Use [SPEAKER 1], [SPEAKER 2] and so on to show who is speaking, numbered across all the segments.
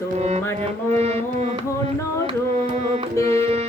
[SPEAKER 1] তোমার মোহন রূপে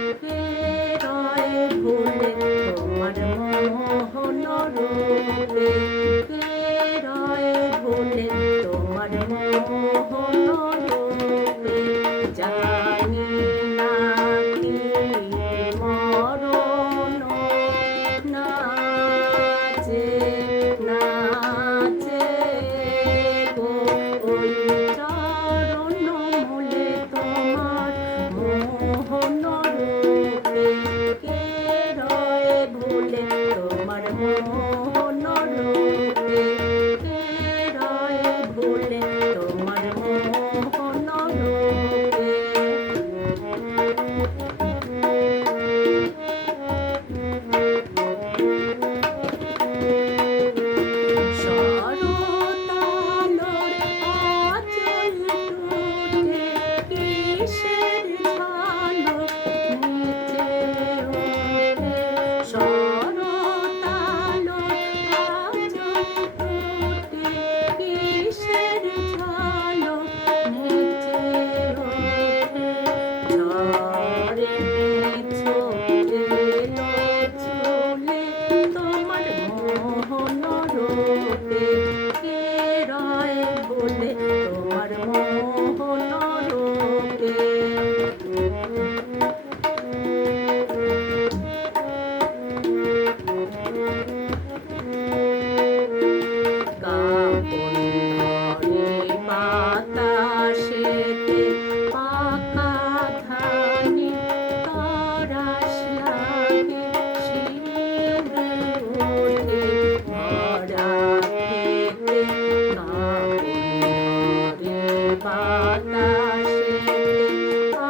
[SPEAKER 1] বাতাসে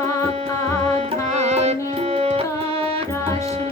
[SPEAKER 1] আকাধানে তারাশে